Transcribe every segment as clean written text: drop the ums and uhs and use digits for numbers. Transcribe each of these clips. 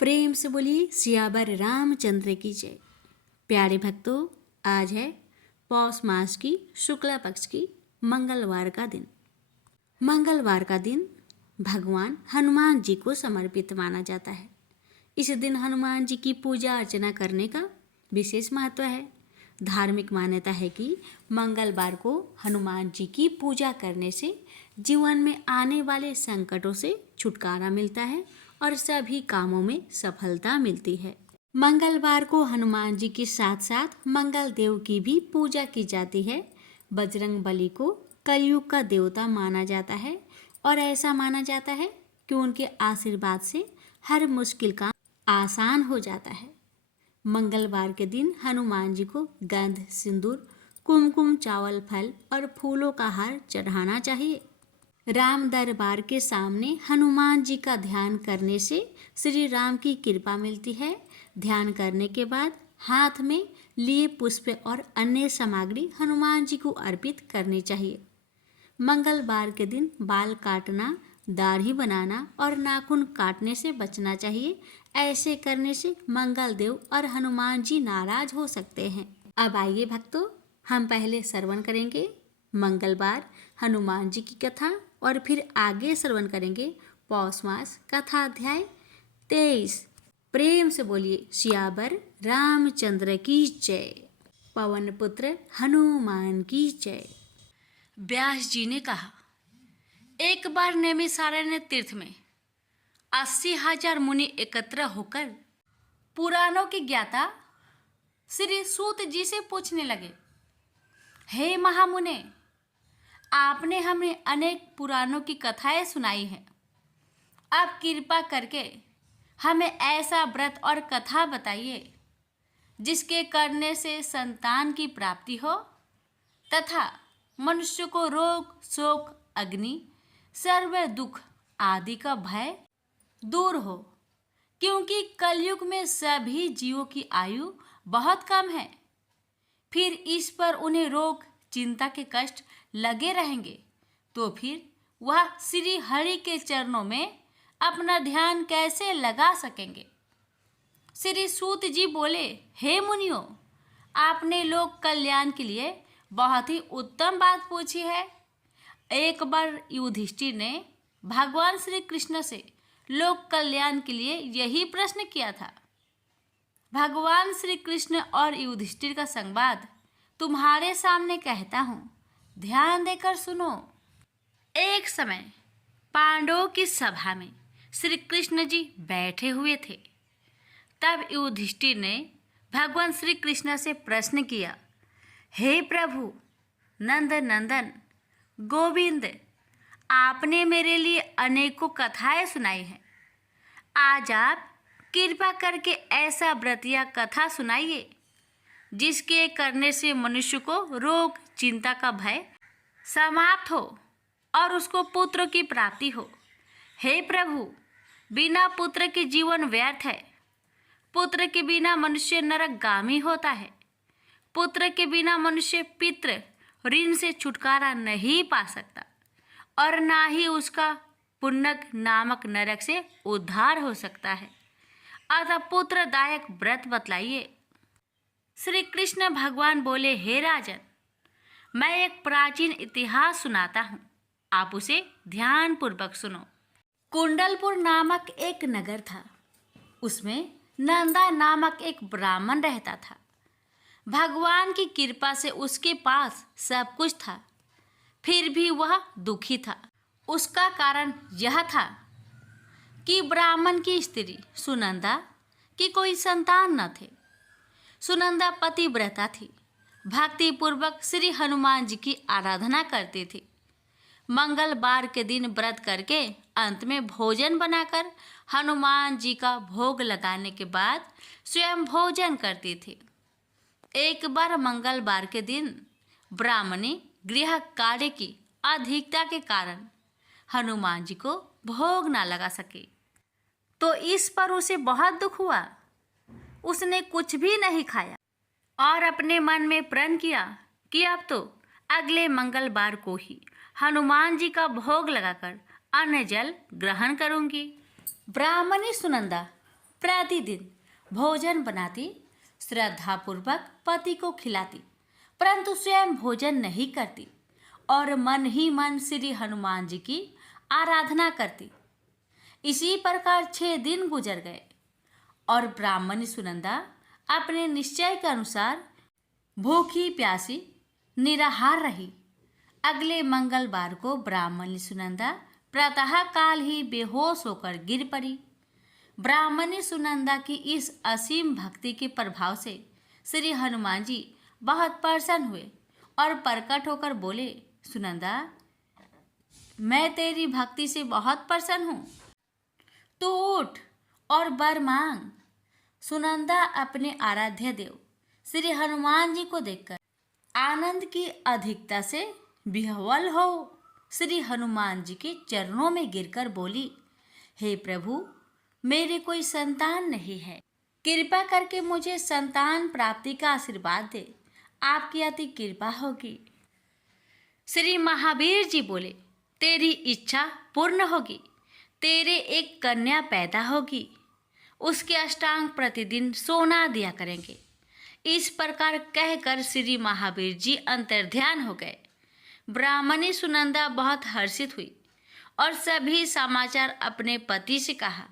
प्रेम से बोलिए सियावर रामचंद्र की जय। प्यारे भक्तों, आज है पौष मास की शुक्ला पक्ष की मंगलवार का दिन। मंगलवार का दिन भगवान हनुमान जी को समर्पित माना जाता है। इस दिन हनुमान जी की पूजा अर्चना करने का विशेष महत्व है। धार्मिक मान्यता है कि मंगलवार को हनुमान जी की पूजा करने से जीवन में आने वाले संकटों से छुटकारा मिलता है और सभी कामों में सफलता मिलती है। मंगलवार को हनुमान जी के साथ साथ मंगल देव की भी पूजा की जाती है। बजरंग बली को कलयुग का देवता माना जाता है और ऐसा माना जाता है कि उनके आशीर्वाद से हर मुश्किल काम आसान हो जाता है। मंगलवार के दिन हनुमान जी को गंध, सिंदूर, कुमकुम, चावल, फल और फूलों का हार चढ़ाना चाहिए। राम दरबार के सामने हनुमान जी का ध्यान करने से श्री राम की कृपा मिलती है। ध्यान करने के बाद हाथ में लिए पुष्प और अन्य सामग्री हनुमान जी को अर्पित करनी चाहिए। मंगलवार के दिन बाल काटना, दाढ़ी बनाना और नाखून काटने से बचना चाहिए। ऐसे करने से मंगल देव और हनुमान जी नाराज हो सकते हैं। अब आइए भक्तों, हम पहले श्रवण करेंगे मंगलवार हनुमान जी की कथा और फिर आगे श्रवण करेंगे पौष मास कथा अध्याय 23। प्रेम से बोलिए सियावर रामचंद्र की जय। पवन पुत्र हनुमान की जय। व्यास जी ने कहा, एक बार नैमिषारण्य तीर्थ में 80,000 मुनि एकत्र होकर पुराणों के ज्ञाता श्री सूत जी से पूछने लगे, हे महामुने, आपने हमें अनेक पुराणों की कथाएं सुनाई हैं। आप कृपा करके हमें ऐसा व्रत और कथा बताइए जिसके करने से संतान की प्राप्ति हो तथा मनुष्य को रोग, शोक, अग्नि, सर्व दुख आदि का भय दूर हो, क्योंकि कलयुग में सभी जीवों की आयु बहुत कम है। फिर इस पर उन्हें रोग, चिंता के कष्ट लगे रहेंगे तो फिर वह श्री हरि के चरणों में अपना ध्यान कैसे लगा सकेंगे। श्री सूत जी बोले, हे मुनियों, आपने लोक कल्याण के लिए बहुत ही उत्तम बात पूछी है। एक बार युधिष्ठिर ने भगवान श्री कृष्ण से लोक कल्याण के लिए यही प्रश्न किया था। भगवान श्री कृष्ण और युधिष्ठिर का संवाद तुम्हारे सामने कहता हूँ, ध्यान देकर सुनो। एक समय पांडवों की सभा में श्री कृष्ण जी बैठे हुए थे। तब युधिष्ठिर ने भगवान श्री कृष्ण से प्रश्न किया, हे प्रभु, नंद नंदन, गोविंद, आपने मेरे लिए अनेकों कथाएं सुनाई हैं। आज आप कृपा करके ऐसा व्रत या कथा सुनाइए जिसके करने से मनुष्य को रोग, चिंता का भय समाप्त हो और उसको पुत्र की प्राप्ति हो। हे प्रभु, बिना पुत्र के जीवन व्यर्थ है। पुत्र के बिना मनुष्य नरकगामी होता है। पुत्र के बिना मनुष्य पितृ ऋण से छुटकारा नहीं पा सकता और ना ही उसका पुण्यक नामक नरक से उद्धार हो सकता है। अतः पुत्रदायक व्रत बतलाइए। श्री कृष्ण भगवान बोले, हे राजन, मैं एक प्राचीन इतिहास सुनाता हूँ, आप उसे ध्यान पूर्वक सुनो। कुंडलपुर नामक एक नगर था। उसमें नंदा नामक एक ब्राह्मण रहता था। भगवान की कृपा से उसके पास सब कुछ था, फिर भी वह दुखी था। उसका कारण यह था कि ब्राह्मण की स्त्री सुनंदा की कोई संतान न थे। सुनंदा पतिव्रता थी, भक्ति पूर्वक श्री हनुमान जी की आराधना करती थी। मंगलवार के दिन व्रत करके अंत में भोजन बनाकर हनुमान जी का भोग लगाने के बाद स्वयं भोजन करती थी। एक बार मंगलवार के दिन ब्राह्मणी गृह कार्य की अधिकता के कारण हनुमान जी को भोग ना लगा सके, तो इस पर उसे बहुत दुख हुआ। उसने कुछ भी नहीं खाया और अपने मन में प्रण किया कि अब तो अगले मंगलवार को ही हनुमान जी का भोग लगाकर अन्न जल ग्रहण करूंगी। ब्राह्मणी सुनंदा प्रतिदिन भोजन बनाती, श्रद्धापूर्वक पति को खिलाती, परंतु स्वयं भोजन नहीं करती और मन ही मन श्री हनुमान जी की आराधना करती। इसी प्रकार 6 दिन गुजर गए और ब्राह्मणी सुनंदा अपने निश्चय के अनुसार भूखी प्यासी निराहार रही। अगले मंगलवार को ब्राह्मणी सुनंदा प्रातः काल ही बेहोश होकर गिर पड़ी। ब्राह्मणी सुनंदा की इस असीम भक्ति के प्रभाव से श्री हनुमान जी बहुत प्रसन्न हुए और प्रकट होकर बोले, सुनंदा, मैं तेरी भक्ति से बहुत प्रसन्न हूँ, तू उठ और वर मांग। सुनंदा अपने आराध्य देव श्री हनुमान जी को देखकर आनंद की अधिकता से विह्वल हो श्री हनुमान जी के चरणों में गिरकर बोली, हे प्रभु, मेरे कोई संतान नहीं है, कृपा करके मुझे संतान प्राप्ति का आशीर्वाद दे, आपकी अति कृपा होगी। श्री महावीर जी बोले, तेरी इच्छा पूर्ण होगी, तेरे एक कन्या पैदा होगी, उसके अष्टांग प्रतिदिन सोना दिया करेंगे। इस प्रकार कहकर श्री महावीर जी अंतर्ध्यान हो गए। ब्राह्मणी सुनंदा बहुत हर्षित हुई और सभी समाचार अपने पति से कहा।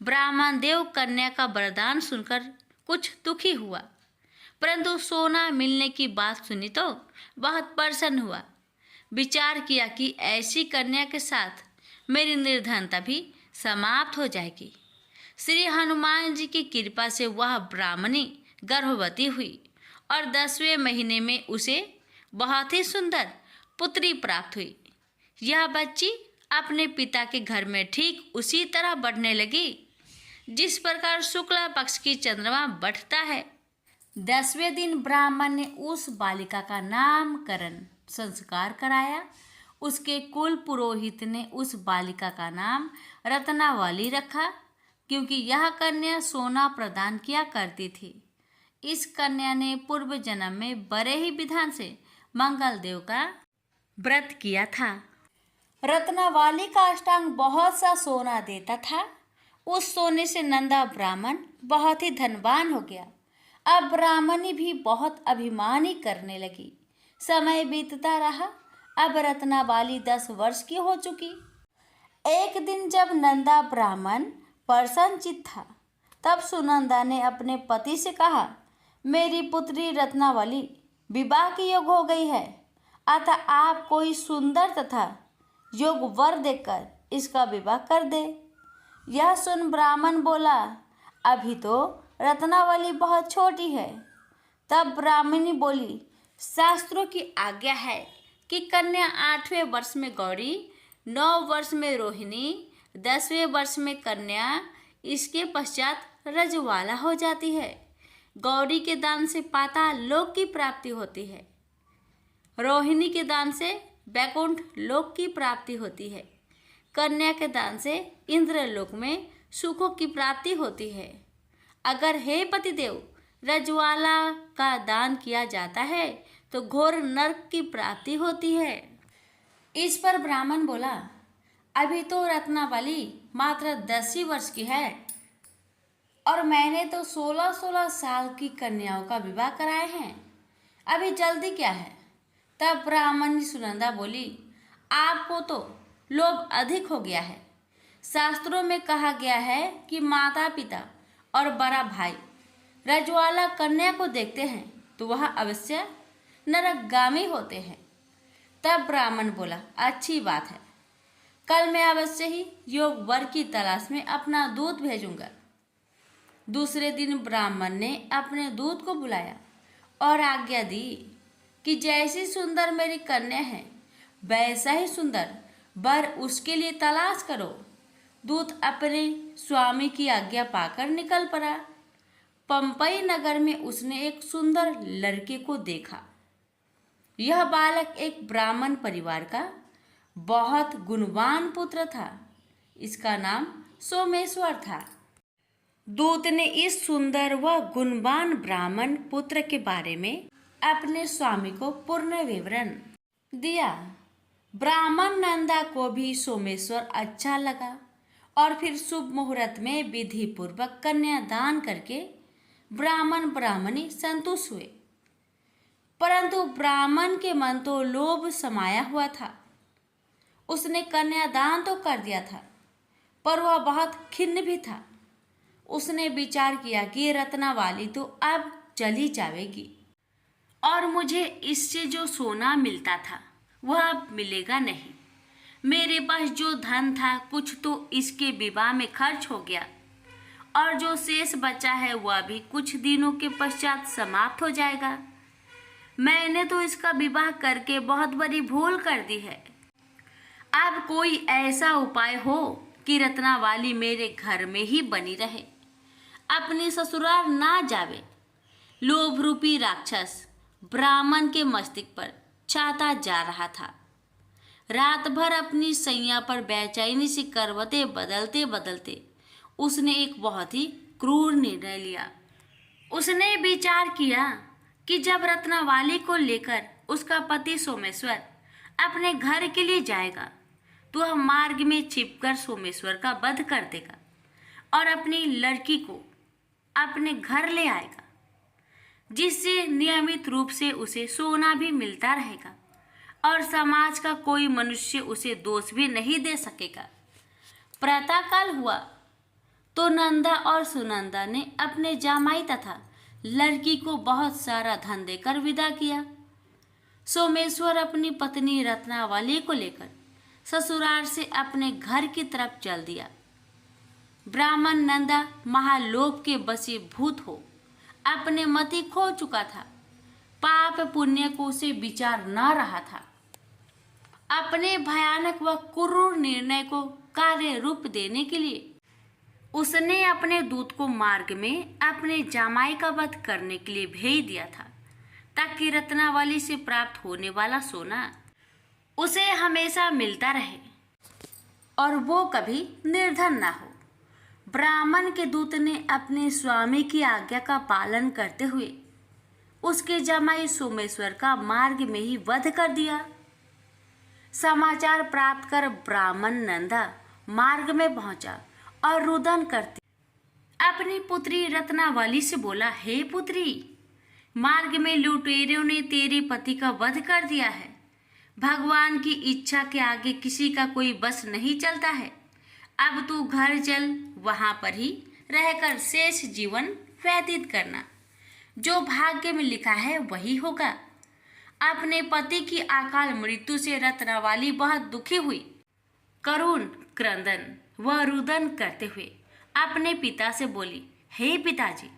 ब्राह्मण देव कन्या का वरदान सुनकर कुछ दुखी हुआ, परंतु सोना मिलने की बात सुनी तो बहुत प्रसन्न हुआ। विचार किया कि ऐसी कन्या के साथ मेरी निर्धनता भी समाप्त हो जाएगी। श्री हनुमान जी की कृपा से वह ब्राह्मणी गर्भवती हुई और 10वें महीने में उसे बहुत ही सुंदर पुत्री प्राप्त हुई। यह बच्ची अपने पिता के घर में ठीक उसी तरह बढ़ने लगी जिस प्रकार शुक्ला पक्ष की चंद्रमा बढ़ता है। 10वें दिन ब्राह्मण ने उस बालिका का नामकरण संस्कार कराया। उसके कुल पुरोहित ने उस बालिका का नाम रत्नावली रखा, क्योंकि यह कन्या सोना प्रदान किया करती थी। इस कन्या ने पूर्व जन्म में बड़े ही विधान से मंगल देव का व्रत किया था। रत्नावली का अष्टांग बहुत सा सोना देता था। उस सोने से नंदा ब्राह्मण बहुत ही धनवान हो गया। अब ब्राह्मणी भी बहुत अभिमानी करने लगी। समय बीतता रहा। अब रत्नावली 10 वर्ष की हो चुकी। एक दिन जब नंदा ब्राह्मण प्रसन्नचित्त था, तब सुनंदा ने अपने पति से कहा, मेरी पुत्री रत्नावली विवाह की योग हो गई है, अतः आप कोई सुंदर तथा योग वर देकर इसका विवाह कर दे। यह सुन ब्राह्मण बोला, अभी तो रत्नावली बहुत छोटी है। तब ब्राह्मणी बोली, शास्त्रों की आज्ञा है कि कन्या 8वें वर्ष में गौरी, 9 वर्ष में रोहिणी, 10वें वर्ष में कन्या, इसके पश्चात रजवाला हो जाती है। गौरी के दान से पाताल लोक की प्राप्ति होती है। रोहिणी के दान से वैकुंठ लोक की प्राप्ति होती है। कन्या के दान से इंद्रलोक में सुखों की प्राप्ति होती है। अगर हे पतिदेव रजवाला का दान किया जाता है तो घोर नरक की प्राप्ति होती है। इस पर ब्राह्मण बोला, अभी तो रत्नावली मात्र 10 ही वर्ष की है और मैंने तो 16-16 साल की कन्याओं का विवाह कराए हैं, अभी जल्दी क्या है। तब ब्राह्मणी सुनंदा बोली, आपको तो लोभ अधिक हो गया है। शास्त्रों में कहा गया है कि माता पिता और बड़ा भाई रजवाला कन्या को देखते हैं तो वह अवश्य नरकगामी होते हैं। तब ब्राह्मण बोला, अच्छी बात है, कल मैं अवश्य ही योग वर की तलाश में अपना दूत भेजूंगा। दूसरे दिन ब्राह्मण ने अपने दूत को बुलाया और आज्ञा दी कि जैसी सुंदर मेरी कन्या है वैसा ही सुंदर वर उसके लिए तलाश करो। दूत अपने स्वामी की आज्ञा पाकर निकल पड़ा। पंपई नगर में उसने एक सुंदर लड़के को देखा। यह बालक एक ब्राह्मण परिवार का बहुत गुणवान पुत्र था। इसका नाम सोमेश्वर था। दूत ने इस सुंदर व गुणवान ब्राह्मण पुत्र के बारे में अपने स्वामी को पूर्ण विवरण दिया। ब्राह्मण नंदा को भी सोमेश्वर अच्छा लगा और फिर शुभ मुहूर्त में विधि पूर्वक कन्यादान करके ब्राह्मण ब्राह्मणी संतुष्ट हुए। परंतु ब्राह्मण के मन तो लोभ समाया हुआ था। उसने कन्यादान तो कर दिया था, पर वह बहुत खिन्न भी था। उसने विचार किया कि रत्नावली तो अब चली जाएगी और मुझे इससे जो सोना मिलता था वह अब मिलेगा नहीं। मेरे पास जो धन था कुछ तो इसके विवाह में खर्च हो गया और जो शेष बचा है वह भी कुछ दिनों के पश्चात समाप्त हो जाएगा। मैंने तो इसका विवाह करके बहुत बड़ी भूल कर दी है। अब कोई ऐसा उपाय हो कि रत्नावली मेरे घर में ही बनी रहे, अपनी ससुराल ना जावे। लोभ रूपी राक्षस ब्राह्मण के मस्तिष्क पर छाता जा रहा था। रात भर अपनी सैया पर बेचैनी से करवटें बदलते बदलते उसने एक बहुत ही क्रूर निर्णय लिया। उसने विचार किया कि जब रत्नावली को लेकर उसका पति सोमेश्वर अपने घर के लिए जाएगा तो वह मार्ग में छिपकर सोमेश्वर का वध कर देगा और अपनी लड़की को अपने घर ले आएगा, जिससे नियमित रूप से उसे सोना भी मिलता रहेगा और समाज का कोई मनुष्य उसे दोष भी नहीं दे सकेगा। प्रातःकाल हुआ तो नंदा और सुनंदा ने अपने जामाई तथा लड़की को बहुत सारा धन देकर विदा किया। सोमेश्वर अपनी पत्नी रत्नावली को लेकर ससुराल से अपने घर की तरफ चल दिया। ब्राह्मण नंदा महालोभ के वशीभूत हो अपने मति खो चुका था। पाप पुण्य को उसे विचार न रहा था। अपने भयानक व क्रूर निर्णय को कार्य रूप देने के लिए उसने अपने दूत को मार्ग में अपने जामाई का वध करने के लिए भेज दिया था, ताकि रत्नावली से प्राप्त होने वाला सोना उसे हमेशा मिलता रहे और वो कभी निर्धन ना हो। ब्राह्मण के दूत ने अपने स्वामी की आज्ञा का पालन करते हुए उसके जामाई सोमेश्वर का मार्ग में ही वध कर दिया। समाचार प्राप्त कर ब्राह्मण नंदा मार्ग में पहुंचा और रुदन करती अपनी पुत्री रत्नावली से बोला, हे पुत्री, मार्ग में लुटेरों ने तेरे पति का वध कर दिया है। भगवान की इच्छा के आगे किसी का कोई बस नहीं चलता है। अब तू घर चल, वहां पर ही रहकर शेष जीवन व्यतीत करना। जो भाग्य में लिखा है वही होगा। अपने पति की अकाल मृत्यु से रत्नावली बहुत दुखी हुई। करुण क्रंदन व रुदन करते हुए अपने पिता से बोली, हे पिताजी,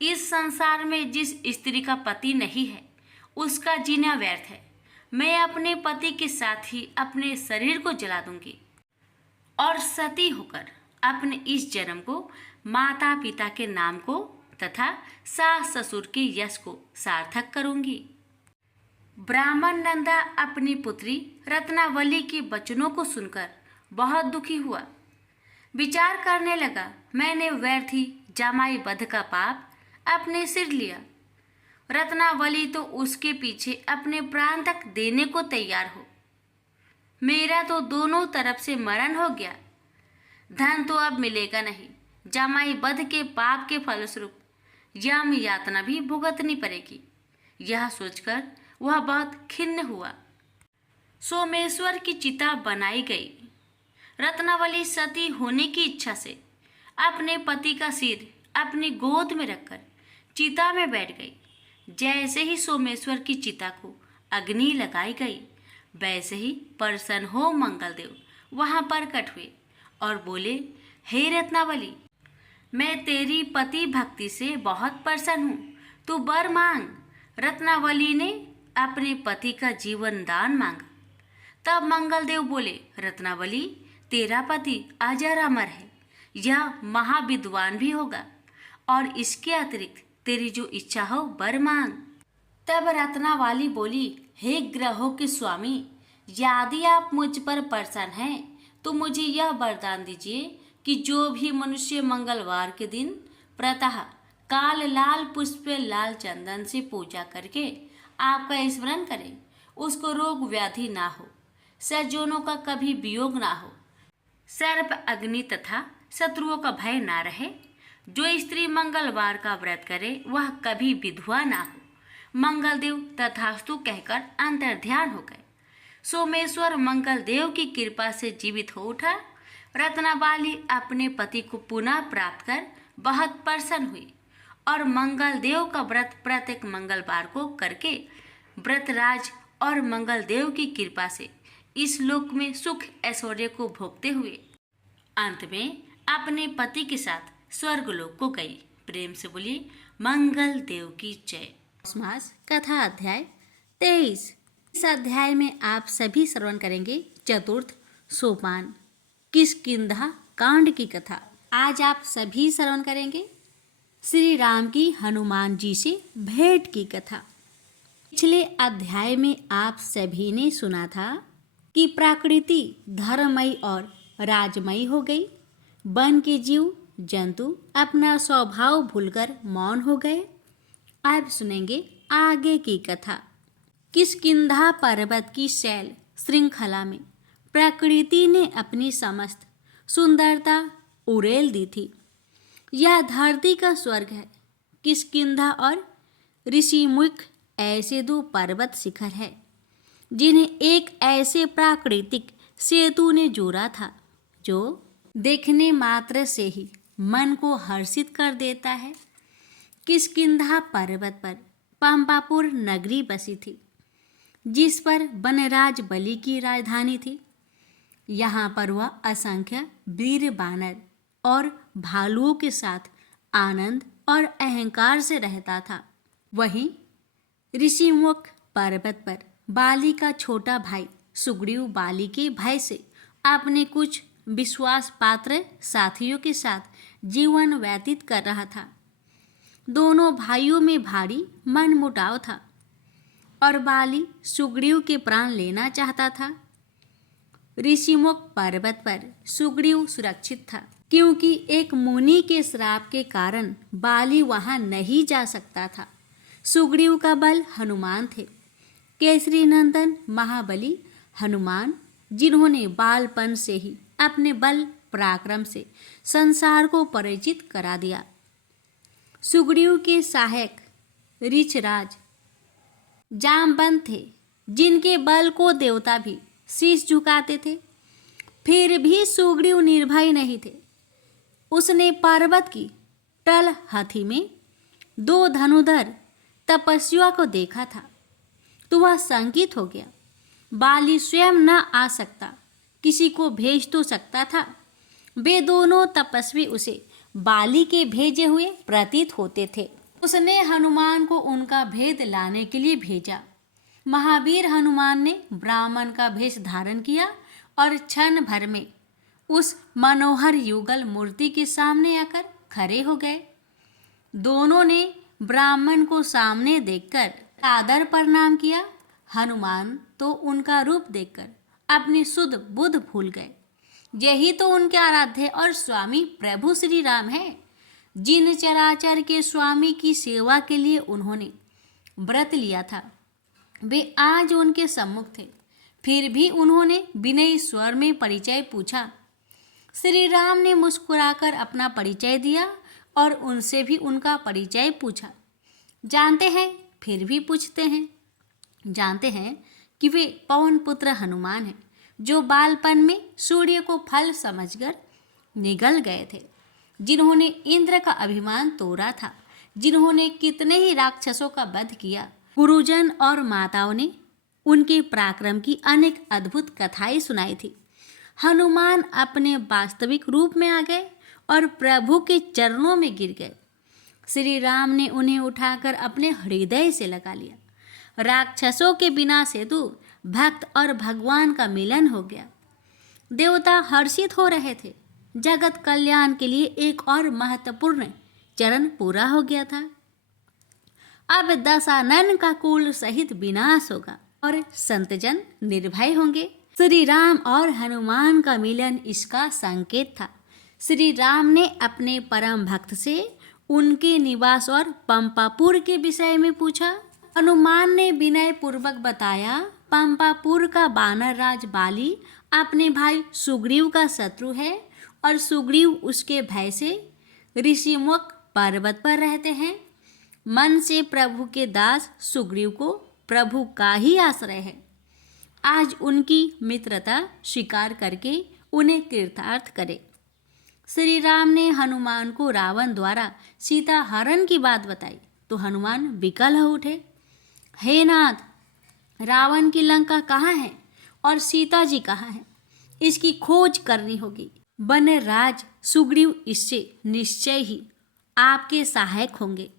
इस संसार में जिस स्त्री का पति नहीं है उसका जीना व्यर्थ है। मैं अपने पति के साथ ही अपने शरीर को जला दूंगी और सती होकर अपने इस जन्म को माता पिता के नाम को तथा सास ससुर के यश को सार्थक करूंगी। ब्राह्मण नंदा अपनी पुत्री रत्नावली के वचनों को सुनकर बहुत दुखी हुआ। विचार करने लगा, मैंने व्यर्थ ही जामाई वध का पाप अपने सिर लिया। रत्नावली तो उसके पीछे अपने प्राण तक देने को तैयार हो। मेरा तो दोनों तरफ से मरण हो गया। धन तो अब मिलेगा नहीं। जामाई वध के पाप के फलस्वरूप यम यातना भी भुगतनी पड़ेगी। यह सोचकर वह बहुत खिन्न हुआ। सोमेश्वर की चिता बनाई गई। रत्नावली सती होने की इच्छा से अपने पति का सिर अपनी गोद में रखकर चिता में बैठ गई। जैसे ही सोमेश्वर की चिता को अग्नि लगाई गई, वैसे ही प्रसन्न हो मंगलदेव वहां प्रकट हुए और बोले, हे रत्नावली, मैं तेरी पति भक्ति से बहुत प्रसन्न हूँ, तू वर मांग। रत्नावली ने अपने पति का जीवन दान मांगा। तब मंगलदेव बोले, रत्नावली, तेरा पति अजर अमर है, यह महाविद्वान भी होगा और इसके अतिरिक्त तेरी जो इच्छा हो वर मांग। तब रत्नावली बोली, हे ग्रहों के स्वामी, यदि आप मुझ पर प्रसन्न हैं तो मुझे यह वरदान दीजिए कि जो भी मनुष्य मंगलवार के दिन प्रातः काल लाल पुष्प लाल चंदन से पूजा करके आपका स्मरण करे, उसको रोग व्याधि ना हो, सज्जनों का कभी वियोग ना हो, सर्प अग्नि तथा शत्रुओं का भय ना रहे। जो स्त्री मंगलवार का व्रत करे वह कभी विधवा ना हो। मंगलदेव तथास्तु कहकर अंतर्ध्यान हो गए। सोमेश्वर मंगलदेव की कृपा से जीवित हो उठा। रत्नाबाली अपने पति को पुनः प्राप्त कर बहुत प्रसन्न हुई और मंगलदेव का व्रत प्रत्येक मंगलवार को करके व्रतराज और मंगलदेव की कृपा से इस लोक में सुख ऐश्वर्य को भोगते हुए अंत में अपने पति के साथ स्वर्गलोक को गई। प्रेम से बोलिए मंगल देव की जय। मास कथा अध्याय 23। इस अध्याय में आप सभी श्रवण करेंगे चतुर्थ सोपान किष्किंधा कांड की कथा। आज आप सभी श्रवण करेंगे श्री राम की हनुमान जी से भेंट की कथा। पिछले अध्याय में आप सभी ने सुना था कि प्रकृति धर्ममयी और राजमयी हो गई। वन के जीव जंतु अपना स्वभाव भूलकर मौन हो गए। अब सुनेंगे आगे की कथा। किष्किंधा पर्वत की शैल श्रृंखला में प्रकृति ने अपनी समस्त सुंदरता उड़ेल दी थी। यह धरती का स्वर्ग है। किष्किंधा और ऋषिमुख ऐसे दो पर्वत शिखर है जिन्हें एक ऐसे प्राकृतिक सेतु ने जोड़ा था जो देखने मात्र से ही मन को हर्षित कर देता है। किष्किंधा पर्वत पर पंपापुर नगरी बसी थी जिस पर वनराज बलि की राजधानी थी। यहाँ पर वह असंख्य वीर बानर और भालुओं के साथ आनंद और अहंकार से रहता था। वहीं ऋषिमुख पर्वत पर बाली का छोटा भाई सुग्रीव बाली के भय से अपने कुछ विश्वास पात्र साथियों के साथ जीवन व्यतीत कर रहा था। दोनों भाइयों में भारी मनमुटाव था और बाली सुग्रीव के प्राण लेना चाहता था। ऋषिमुख पर्वत पर सुग्रीव सुरक्षित था क्योंकि एक मुनि के श्राप के कारण बाली वहां नहीं जा सकता था। सुग्रीव का बल हनुमान थे, केसरी नंदन महाबली हनुमान, जिन्होंने बालपन से ही अपने बल पराक्रम से संसार को परिचित करा दिया। सुग्रीव के सहायक ऋछराज जामवंत थे जिनके बल को देवता भी शीश झुकाते थे। फिर भी सुग्रीव निर्भय नहीं थे। उसने पर्वत की टल हाथी में दो धनुधर तपस्वियों को देखा था तो वह शंकित हो गया। बाली स्वयं न आ सकता, किसी को भेज तो सकता था। वे दोनों तपस्वी उसे बाली के भेजे हुए प्रतीत होते थे। उसने हनुमान को उनका भेद लाने के लिए भेजा। महावीर हनुमान ने ब्राह्मण का भेष धारण किया और क्षण भर में उस मनोहर युगल मूर्ति के सामने आकर खड़े हो गए। दोनों ने ब्राह्मण को सामने देखकर आदर प्रणाम किया। हनुमान तो उनका रूप देखकर अपनी शुद्ध बुद्ध भूल गए। यही तो उनके आराध्य और स्वामी प्रभु श्री राम है, जिन चराचर के स्वामी की सेवा के लिए उन्होंने व्रत लिया था। वे आज उनके सम्मुख थे। फिर भी उन्होंने विनयी स्वर में परिचय पूछा। श्री राम ने मुस्कुराकर अपना परिचय दिया और उनसे भी उनका परिचय पूछा। जानते हैं, फिर भी पूछते हैं। जानते हैं कि वे पवन पुत्र हनुमान हैं, जो बालपन में सूर्य को फल समझकर निगल गए थे, जिन्होंने इंद्र का अभिमान तोड़ा था, जिन्होंने कितने ही राक्षसों का वध किया। गुरुजन और माताओं ने उनके पराक्रम की अनेक अद्भुत कथाएं सुनाई थी। हनुमान अपने वास्तविक रूप में आ गए और प्रभु के चरणों में गिर गए। श्री राम ने उन्हें उठाकर अपने हृदय से लगा लिया। राक्षसों के विनाश हेतु भक्त और भगवान का मिलन हो गया। देवता हर्षित हो रहे थे। जगत कल्याण के लिए एक और महत्वपूर्ण चरण पूरा हो गया था। अब दशानन का कुल सहित विनाश होगा और संतजन निर्भय होंगे। श्री राम और हनुमान का मिलन इसका संकेत था। श्री राम ने अपने परम भक्त से उनके निवास और पंपापुर के विषय में पूछा। हनुमान ने विनय पूर्वक बताया। पंपापुर का वानर राज बाली अपने भाई सुग्रीव का शत्रु है और सुग्रीव उसके भय से ऋषिमुख पर्वत पर रहते हैं। मन से प्रभु के दास सुग्रीव को प्रभु का ही आश्रय है। आज उनकी मित्रता स्वीकार करके उन्हें कृतार्थ करे। श्री राम ने हनुमान को रावण द्वारा सीता हरण की बात बताई तो हनुमान विकल हो उठे। हे नाथ, रावण की लंका कहाँ है और सीता जी कहाँ हैं? इसकी खोज करनी होगी। वन राज सुग्रीव इससे निश्चय ही आपके सहायक होंगे।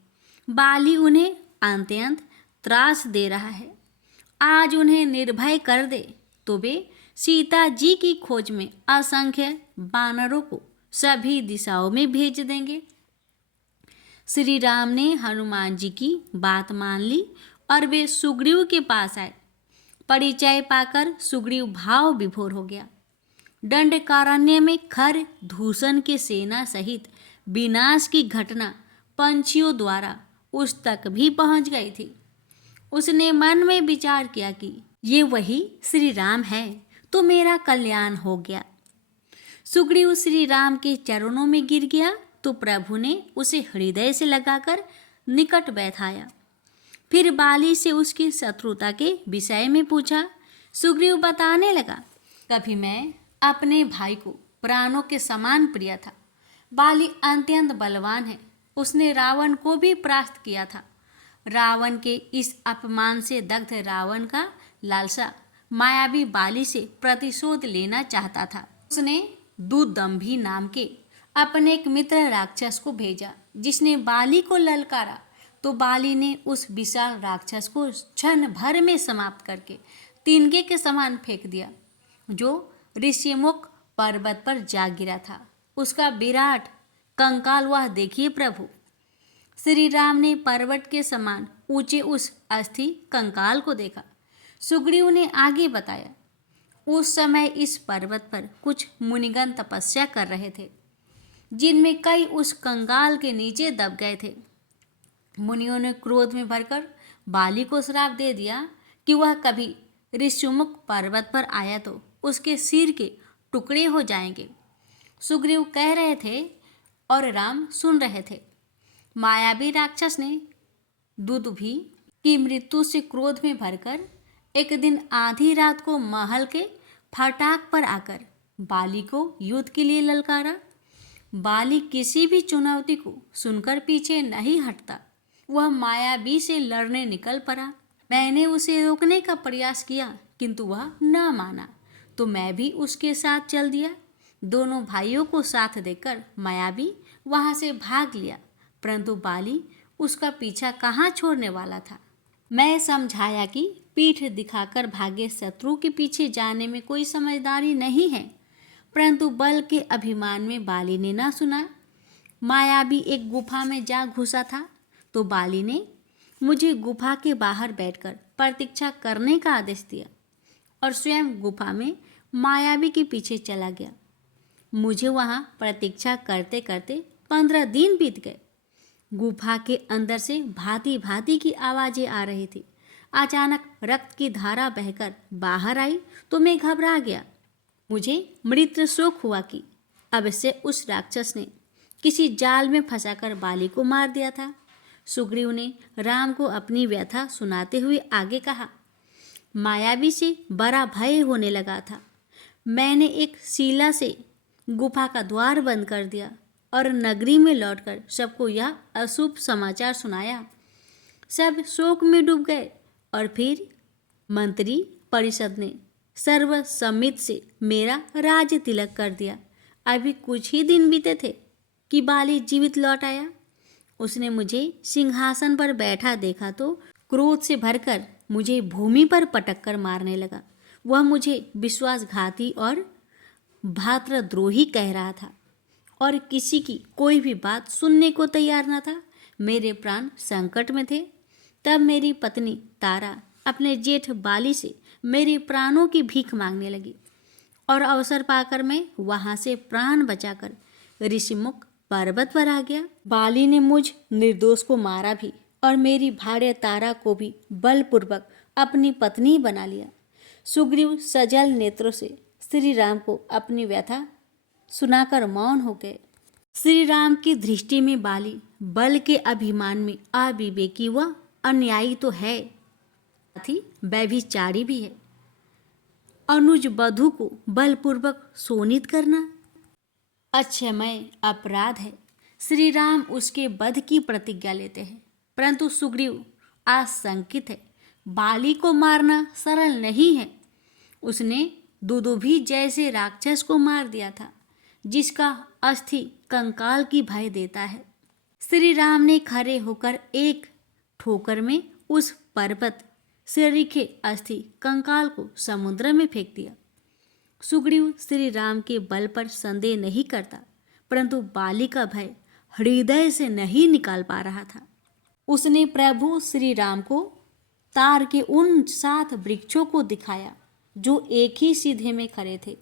बाली उन्हें अंत्यंत त्रास दे रहा है। आज उन्हें निर्भय कर दे तो वे सीता जी की खोज में असंख्य वानरों को सभी दिशाओं में भेज देंगे। श्री राम ने हनुमान जी की बात मान ली और वे सुग्रीव के पास आए। परिचय पाकर सुग्रीव भाव विभोर हो गया। दंडकारण्य में खर दूषण के सेना सहित विनाश की घटना पंछियों द्वारा उस तक भी पहुंच गई थी। उसने मन में विचार किया कि ये वही श्री राम है तो मेरा कल्याण हो गया। सुग्रीव श्री राम के चरणों में गिर गया तो प्रभु ने उसे हृदय से लगाकर निकट बैठाया। फिर बाली से उसकी शत्रुता के विषय में पूछा। सुग्रीव बताने लगा, कभी मैं अपने भाई को प्राणों के समान प्रिय था। बाली अत्यंत बलवान है, उसने रावण को भी परास्त किया था। रावण के इस अपमान से दग्ध रावण का लालसा मायावी बाली से प्रतिशोध लेना चाहता था। उसने दुदंभी नाम के अपने एक मित्र राक्षस को भेजा जिसने बाली को ललकारा तो बाली ने उस विशाल राक्षस को क्षण भर में समाप्त करके तिनके के समान फेंक दिया जो ऋषिमुख पर्वत पर जा गिरा था। उसका विराट कंकाल वह देखिए प्रभु। श्री राम ने पर्वत के समान ऊंचे उस अस्थि कंकाल को देखा। सुग्रीव ने आगे बताया, उस समय इस पर्वत पर कुछ मुनिगण तपस्या कर रहे थे जिनमें कई उस कंकाल के नीचे दब गए थे। मुनियों ने क्रोध में भरकर बाली को श्राप दे दिया कि वह कभी ऋषिमुख पर्वत पर आया तो उसके सिर के टुकड़े हो जाएंगे। सुग्रीव कह रहे थे और राम सुन रहे थे। मायावी राक्षस ने दुदुभी की मृत्यु से क्रोध में भरकर एक दिन आधी रात को महल के फाटक पर आकर बाली को युद्ध के लिए ललकारा। बाली किसी भी चुनौती को सुनकर पीछे नहीं हटता। वह मायावी से लड़ने निकल पड़ा। मैंने उसे रोकने का प्रयास किया किंतु वह न माना तो मैं भी उसके साथ चल दिया। दोनों भाइयों को साथ देकर मायावी वहां से भाग लिया, परंतु बाली उसका पीछा कहाँ छोड़ने वाला था। मैं समझाया कि पीठ दिखाकर भागे शत्रु के पीछे जाने में कोई समझदारी नहीं है, परंतु बल के अभिमान में बाली ने ना सुना। मायावी एक गुफा में जा घुसा था तो बाली ने मुझे गुफा के बाहर बैठकर प्रतीक्षा करने का आदेश दिया और स्वयं गुफा में मायावी के पीछे चला गया। मुझे वहाँ प्रतीक्षा करते करते 15 दिन बीत गए। गुफा के अंदर से भांति भांति की आवाजें आ रही थी। अचानक रक्त की धारा बहकर बाहर आई तो मैं घबरा गया। मुझे मृत्यु शोक हुआ कि अवश्य उस राक्षस ने किसी जाल में फंसाकर बाली को मार दिया था। सुग्रीव ने राम को अपनी व्यथा सुनाते हुए आगे कहा, मायावी से बड़ा भय होने लगा था। मैंने एक शिला से गुफा का द्वार बंद कर दिया और नगरी में लौटकर सबको यह अशुभ समाचार सुनाया। सब शोक में डूब गए और फिर मंत्री परिषद ने सर्वसम्मति से मेरा राज तिलक कर दिया। अभी कुछ ही दिन बीते थे कि बाली जीवित लौट आया। उसने मुझे सिंहासन पर बैठा देखा तो क्रोध से भरकर मुझे भूमि पर पटक कर मारने लगा। वह मुझे विश्वासघाती और भ्रातृद्रोही कह रहा था और किसी की कोई भी बात सुनने को तैयार न था। मेरे प्राण संकट में थे। तब मेरी पत्नी तारा अपने जेठ बाली से मेरे प्राणों की भीख मांगने लगी और अवसर पाकर मैं वहां से प्राण बचाकर ऋषिमुख पर्वत पर आ गया। बाली ने मुझ निर्दोष को मारा भी और मेरी भार्य तारा को भी बलपूर्वक अपनी पत्नी बना लिया। सुग्रीव सजल नेत्रों से श्री राम को अपनी व्यथा सुनाकर मौन हो गए। श्री राम की दृष्टि में बाली बल के अभिमान में अविवेकी व अन्यायी तो है, साथ ही व्यभिचारी भी है। अनुज वधू को बलपूर्वक शोणित करना अक्षमय अपराध है। श्री राम उसके वध की प्रतिज्ञा लेते हैं, परंतु सुग्रीव आशंकित है। बाली को मारना सरल नहीं है। उसने दुदुभी जैसे राक्षस को मार दिया था, जिसका अस्थि कंकाल की भय देता है। श्री राम ने खड़े होकर एक ठोकर में उस पर्वत से रिखे अस्थि कंकाल को समुद्र में फेंक दिया। सुग्रीव श्री राम के बल पर संदेह नहीं करता, परंतु बाली का भय हृदय से नहीं निकाल पा रहा था। उसने प्रभु श्री राम को तार के उन 7 वृक्षों को दिखाया जो एक ही सीधे में खड़े थे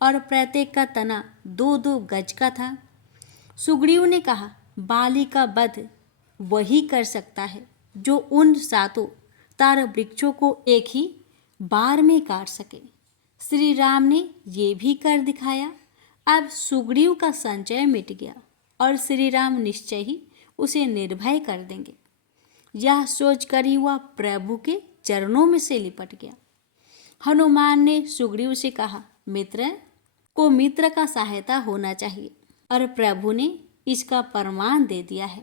और प्रत्येक का तना 2-2 गज का था। सुग्रीव ने कहा, बाली का वध वही कर सकता है जो उन 7 तार वृक्षों को एक ही बार में काट सके। श्री राम ने ये भी कर दिखाया। अब सुग्रीव का संचय मिट गया और श्री राम निश्चय ही उसे निर्भय कर देंगे। यह सोचकर ही वह प्रभु के चरणों में से लिपट गया। हनुमान ने सुग्रीव से कहा, मित्र को मित्र का सहायता होना चाहिए और प्रभु ने इसका प्रमाण दे दिया है।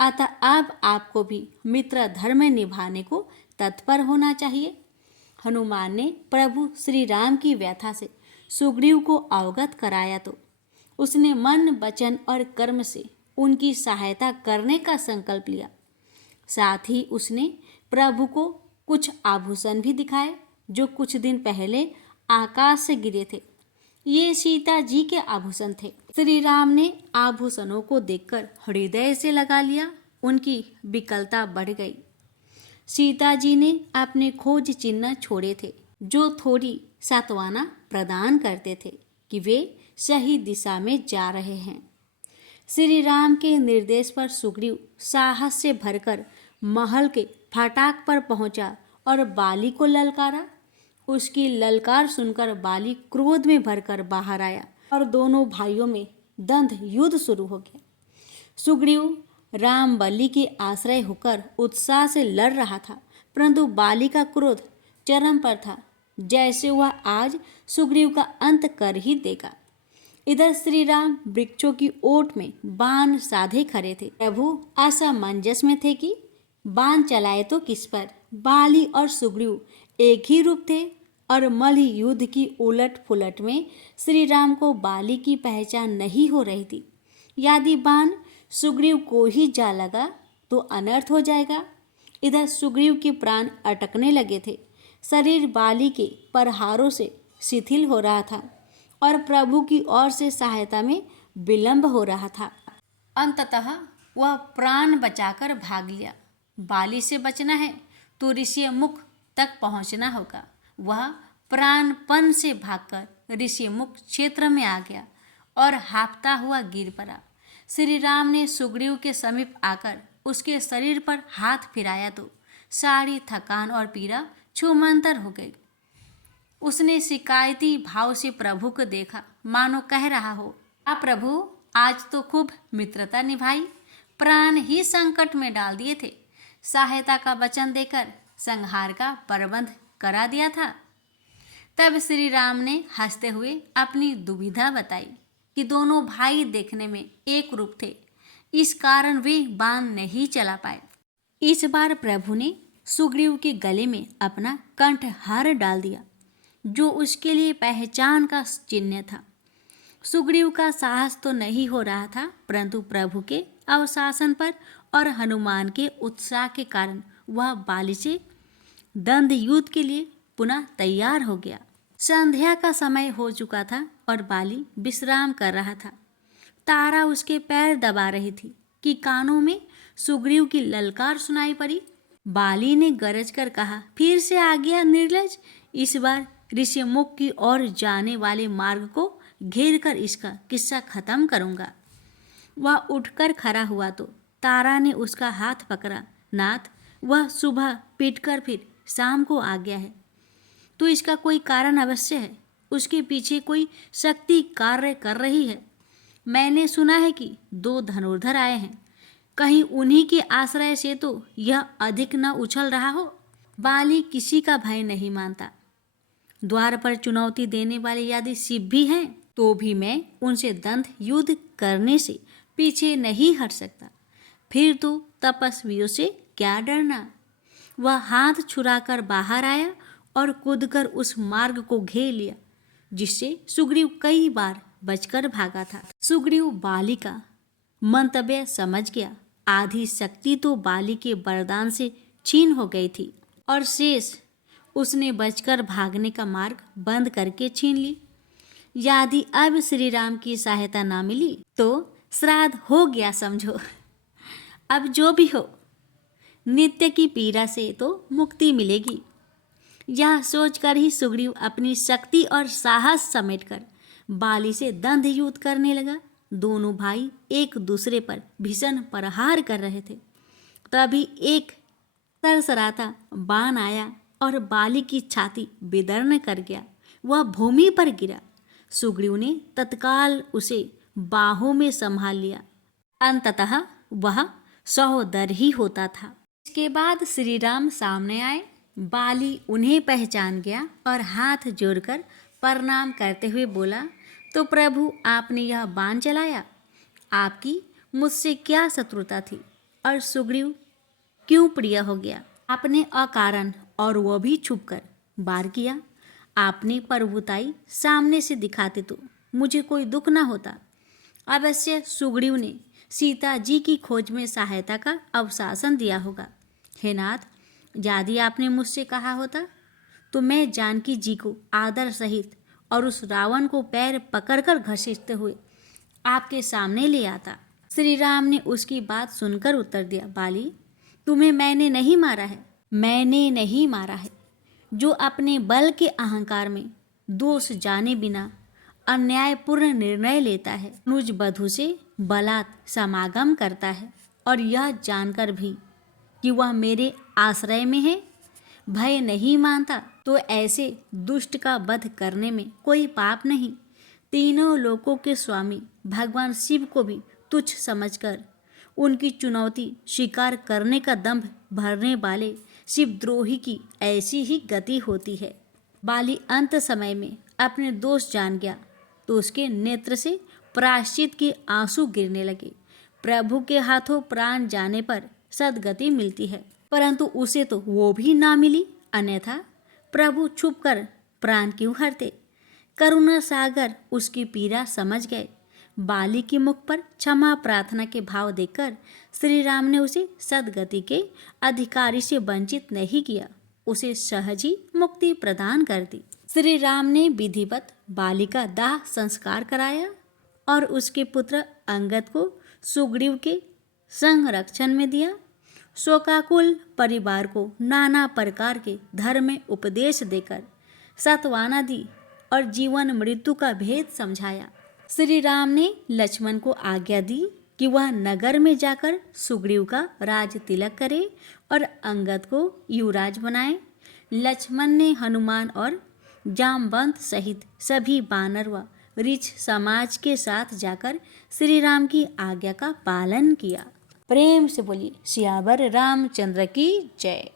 अतः अब आपको भी मित्र धर्म निभाने को तत्पर होना चाहिए। हनुमान ने प्रभु श्री राम की व्यथा से सुग्रीव को अवगत कराया तो उसने मन, वचन और कर्म से उनकी सहायता करने का संकल्प लिया। साथ ही उसने प्रभु को कुछ आभूषण भी दिखाए जो कुछ दिन पहले आकाश से गिरे थे। ये सीता जी के आभूषण थे। श्री राम ने आभूषणों को देखकर हृदय से लगा लिया। उनकी विकलता बढ़ गई। सीता जी ने अपने खोज चिन्ह छोड़े थे जो थोड़ी सांत्वना प्रदान करते थे कि वे सही दिशा में जा रहे हैं। श्री राम के निर्देश पर सुग्रीव साहस से भरकर महल के फाटक पर पहुंचा और बाली को ललकारा। उसकी ललकार सुनकर बाली क्रोध में भरकर बाहर आया और दोनों भाइयों में द्वंद्व युद्ध शुरू हो गया। सुग्रीव राम बलि के आश्रय होकर उत्साह से लड़ रहा था, परंतु बाली का क्रोध चरम पर था, जैसे वह आज सुग्रीव का अंत कर ही देगा। इधर श्री राम वृक्षों की ओट में बाण साधे खड़े थे। प्रभु असमंजस में थे कि बाण चलाए तो किस पर। बाली और सुग्रीव एक ही रूप थे और मल्ल युद्ध की उलट पुलट में श्री राम को बाली की पहचान नहीं हो रही थी। यदि बाण सुग्रीव को ही जा लगा तो अनर्थ हो जाएगा। इधर सुग्रीव के प्राण अटकने लगे थे। शरीर बाली के प्रहारों से शिथिल हो रहा था और प्रभु की ओर से सहायता में विलंब हो रहा था। अंततः वह प्राण बचाकर भाग लिया। बाली से बचना है तो ऋषि मुख तक पहुंचना होगा। वह प्राणपण से भागकर ऋषि मुख क्षेत्र में आ गया और हांफता हुआ गिर पड़ा। श्री राम ने सुग्रीव के समीप आकर उसके शरीर पर हाथ फिराया तो सारी थकान और पीड़ा छूमंतर हो गई। उसने शिकायती भाव से प्रभु को देखा, मानो कह रहा हो, आप प्रभु आज तो खूब मित्रता निभाई, प्राण ही संकट में डाल दिए थे, सहायता का वचन देकर संहार का प्रबंध करा दिया था। तब श्री राम ने हंसते हुए अपनी दुविधा बताई कि दोनों भाई देखने में एक रूप थे, इस कारण वे बाण नहीं चला पाए। इस बार प्रभु ने सुग्रीव के गले में अपना कंठहार डाल दिया, जो उसके लिए पहचान का चिन्ह था। सुग्रीव का साहस तो नहीं हो रहा था, परंतु प्रभु के अवशासन पर और हनुमान के उत्साह के कारण वह बाली से द्वंद्व युद्ध के लिए पुनः तैयार हो गया। संध्या का समय हो चुका था और बाली विश्राम कर रहा था। तारा उसके पैर दबा रही थी कि कानों में सुग्रीव की ललकार सुनाई पड़ी। बाली ने गरज कर कहा, फिर से आ गया निर्लज, इस बार ऋषि मुख की ओर जाने वाले मार्ग को घेर कर इसका किस्सा खत्म करूंगा। वह उठकर खड़ा हुआ तो तारा ने उसका हाथ पकड़ा, नाथ, वह सुबह पीटकर फिर शाम को आ गया है, तो इसका कोई कारण अवश्य है। उसके पीछे कोई शक्ति कार्य कर रही है। मैंने सुना है कि 2 धनुर्धर आए हैं, कहीं उन्हीं के आश्रय से तो यह अधिक न उछल रहा हो। बाली किसी का भय नहीं मानता। द्वार पर चुनौती देने वाले यदि शिव भी हैं तो भी मैं उनसे दंत युद्ध करने से पीछे नहीं हट सकता। फिर तो तपस्वियों से क्या डरना। वह हाथ छुराकर बाहर आया और कूदकर उस मार्ग को घेर लिया जिससे सुग्रीव कई बार बचकर भागा था। सुग्रीव बाली का मंतव्य समझ गया। आधी शक्ति तो बाली के वरदान से छीन हो गई थी और शेष उसने बचकर भागने का मार्ग बंद करके छीन ली। यदि अब श्री राम की सहायता ना मिली तो श्राद्ध हो गया समझो। अब जो भी हो, नित्य की पीड़ा से तो मुक्ति मिलेगी। यह सोचकर ही सुग्रीव अपनी शक्ति और साहस समेटकर बाली से दंड युद्ध करने लगा। दोनों भाई एक दूसरे पर भीषण प्रहार कर रहे थे। तभी एक सरसराता बाण आया और बाली की छाती विदीर्ण कर गया। वह भूमि पर गिरा। सुग्रीव ने तत्काल उसे बाहों में संभाल लिया। अंततः वह सहोदर ही होता था। इसके बाद श्री राम सामने आए। बाली उन्हें पहचान गया और हाथ जोड़कर प्रणाम करते हुए बोला, तो प्रभु आपने यह बाण चलाया, आपकी मुझसे क्या शत्रुता थी और सुग्रीव क्यों प्रिय हो गया? आपने अकारण और वह भी छुपकर वार किया। आपने प्रभुताई सामने से दिखाते तो मुझे कोई दुख न होता। अवश्य सुग्रीव ने सीता जी की खोज में सहायता का अवशासन दिया होगा। हे नाथ, यदि आपने मुझसे कहा होता तो मैं जानकी जी को आदर सहित और उस रावण को पैर पकड़कर घसीटते हुए आपके सामने ले आता। श्री राम ने उसकी बात सुनकर उत्तर दिया, बाली, तुम्हें मैंने नहीं मारा है। मैंने नहीं मारा है। जो अपने बल के अहंकार में दोष जाने बिना अन्यायपूर्ण निर्णय लेता है, अनुज बधू से बलात् समागम करता है और यह जानकर भी कि वह मेरे आश्रय में है, भय नहीं मानता, तो ऐसे दुष्ट का वध करने में कोई पाप नहीं। तीनों लोकों के स्वामी भगवान शिव को भी तुच्छ समझकर उनकी चुनौती स्वीकार करने का दंभ भरने वाले शिवद्रोही की ऐसी ही गति होती है। बाली अंत समय में अपने दोष जान गया तो उसके नेत्र से प्रायश्चित के आंसू गिरने लगे। प्रभु के हाथों प्राण जाने पर सद्गति मिलती है, परंतु उसे तो वो भी ना मिली, अन्यथा प्रभु छुपकर प्राण क्यों हरते? करुणा सागर उसकी पीड़ा समझ गए। बाली के मुख पर क्षमा प्रार्थना के भाव देखकर श्री राम ने उसे सद्गति के अधिकारी से वंचित नहीं किया, उसे सहज ही मुक्ति प्रदान कर दी। श्री राम ने विधिवत बाली का दाह संस्कार कराया और उसके पुत्र अंगद को सुग्रीव के संरक्षण में दिया। शोकाकुल परिवार को नाना प्रकार के धर्म में उपदेश देकर सांत्वना दी और जीवन मृत्यु का भेद समझाया। श्री राम ने लक्ष्मण को आज्ञा दी कि वह नगर में जाकर सुग्रीव का राज तिलक करे और अंगद को युवराज बनाए। लक्ष्मण ने हनुमान और जामवंत सहित सभी वानर व ऋछ समाज के साथ जाकर श्री राम की आज्ञा का पालन किया। प्रेम से बोलिए सियावर रामचंद्र की जय।